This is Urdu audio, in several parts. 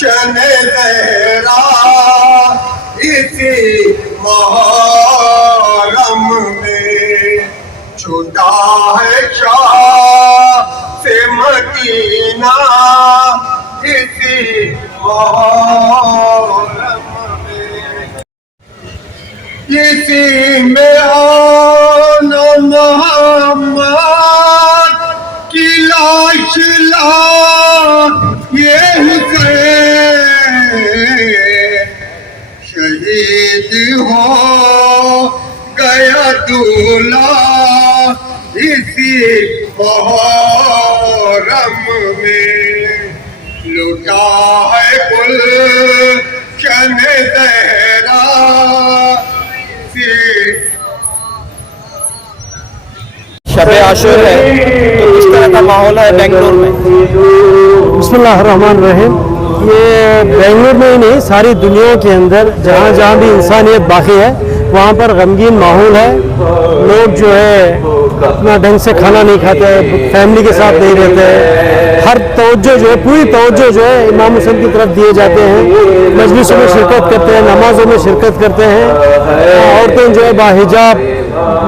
شن زہرا اسی محرم میں چھوٹا ہے شاہ سے مدینہ اسی محرم میں اسی میں آنا محمد کی لاش لا یہ حسین شہید ہو گیا دولہا اسی محرم میں لوٹا ہے گلشن زہرا شب عاشور ہے تو کس طرح کا ماحول ہے بنگلور میں؟ بسم اللہ الرحمن الرحیم. یہ بنگلور میں ہی نہیں ساری دنیا کے اندر جہاں جہاں بھی انسانیت باقی ہے وہاں پر غمگین ماحول ہے. لوگ جو ہے اپنا ڈھنگ سے کھانا نہیں کھاتے, فیملی کے ساتھ نہیں رہتے. ہر توجہ جو ہے پوری توجہ جو ہے امام حسین کی طرف دیے جاتے ہیں. مجلسوں میں شرکت کرتے ہیں, نمازوں میں شرکت کرتے ہیں. عورتیں جو ہے باحجاب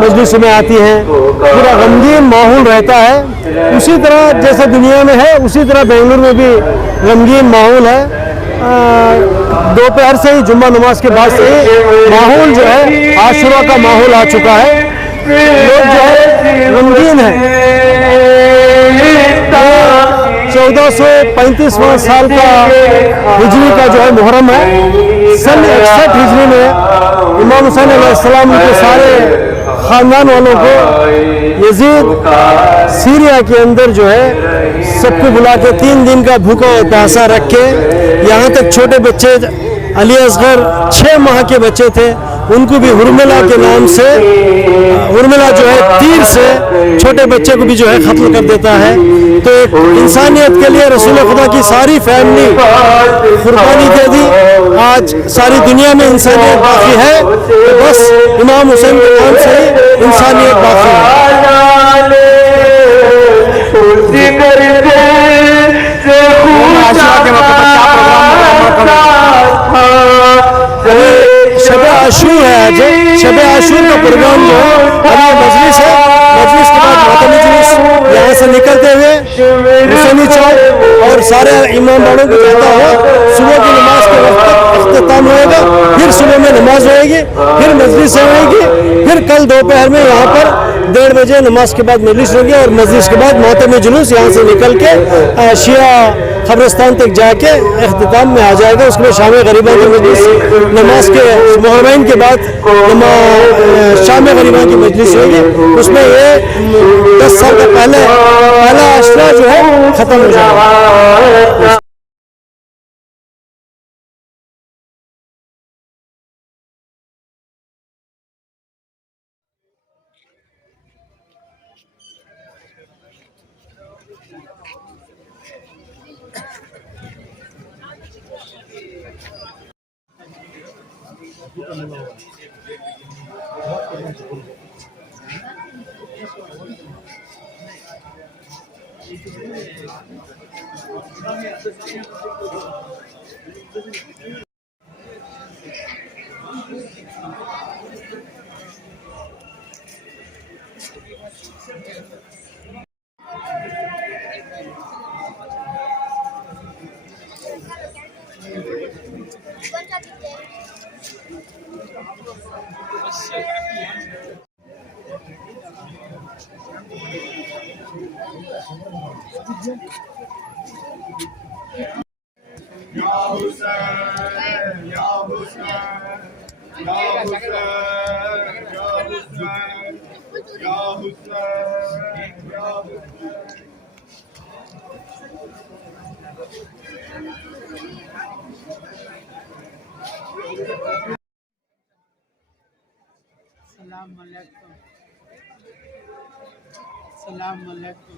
مجلس میں آتی ہیں. پورا غمگین ماحول رہتا ہے. اسی طرح جیسے دنیا میں ہے اسی طرح بنگلور میں بھی غمگین ماحول ہے. دوپہر سے ہی جمعہ نماز کے بعد سے ماحول جو ہے عاشورہ کا ماحول آ چکا ہے. لوگ جو ہے غمگین ہیں. 1435واں سال کا ہجری کا جو ہے محرم ہے. سن 61 ہجری میں امام حسین علیہ السلام کے سارے خاندان والوں کو یزید سیریا کے اندر جو ہے سب کو بلا کے 3 دن کا بھوکا و پیاسا رکھ کے, یہاں تک چھوٹے بچے علی اصغر 6 ماہ کے بچے تھے ان کو بھی ہرملہ کے نام سے, ہرملہ جو ہے تیر سے چھوٹے بچے کو بھی جو ہے قتل کر دیتا ہے. تو ایک انسانیت کے لیے رسول خدا کی ساری فیملی قربانی دے دی. آج ساری دنیا میں انسانیت باقی ہے, بس امام حسین کے نام سے ہی انسانیت باقی ہے. شب عاشور ہے. آج شب عاشور کا پروگرام جو ہے ابھی مجلس ہے. مجلس کے بعد ماتمی مجلس یہاں سے نکلتے ہوئے حسینی چوک اور سارے امام باڑوں کو جاتا ہوا صبح کی نماز کے وقت تک اختتام ہوئے گا. پھر صبح میں نماز ہوئے گی, پھر مجلس ہوئے گی, پھر کل دوپہر میں یہاں پر 1:30 بجے نماز کے بعد مجلس ہوگی اور مجلس کے بعد ماتمی جلوس یہاں سے نکل کے شیعہ قبرستان تک جا کے اختتام میں آ جائے گا. اس میں شام غریباں کی مجلس نماز کے محرمین کے بعد شام غریباں کی مجلس ہوگی. اس میں یہ 10 سال کا پہلا عشرہ جو ہے ختم ہو جائے گا. السلام علیکم. السلام علیکم.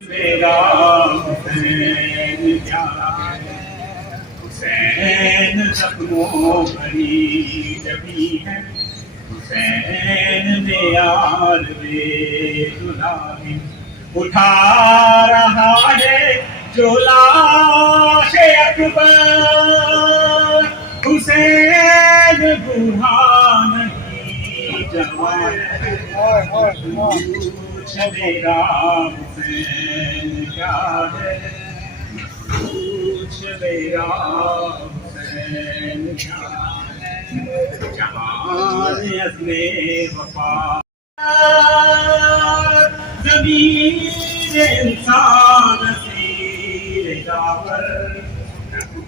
میرا حسین حسین زخموں بھری جبی ہے. حسین نے یار بے گناہی اٹھا رہا ہے جو لاش اکبر، حسین بوڑھا نہیں جوان، پوچھ میرا حسین کیا ہے، پوچھ میرا حسین کیا ہے، جوان عزم وفا زمین انسان اسیر جاور،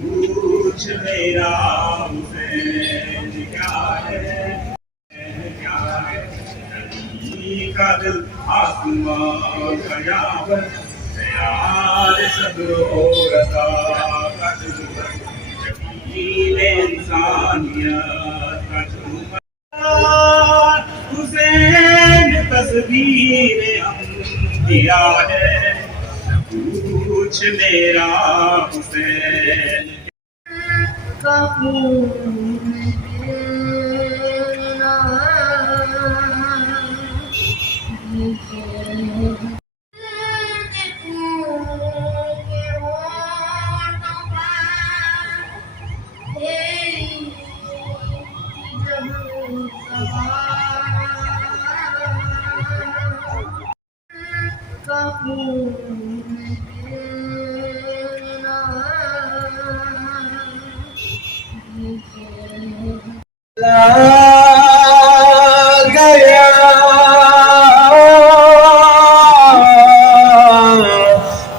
پوچھ میرا حسین کیا ہے، کیا ہے، نبی کا دل آسمان کا یاور، پیار صبر و رضا کا جوہر، جمیل انسانیت کا جوہر، حسین تصویر انبیاء ہے، پوچھ میرا حسین گیا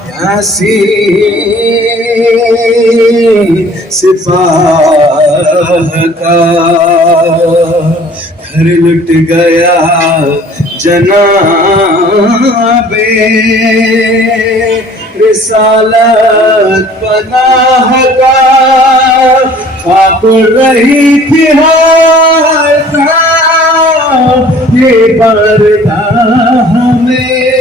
پیاسی سپاہ کا گھر لٹ گیا جناب رسالت پناہ کا، خواب رہی تھی ہر یہ بردہ ہمیں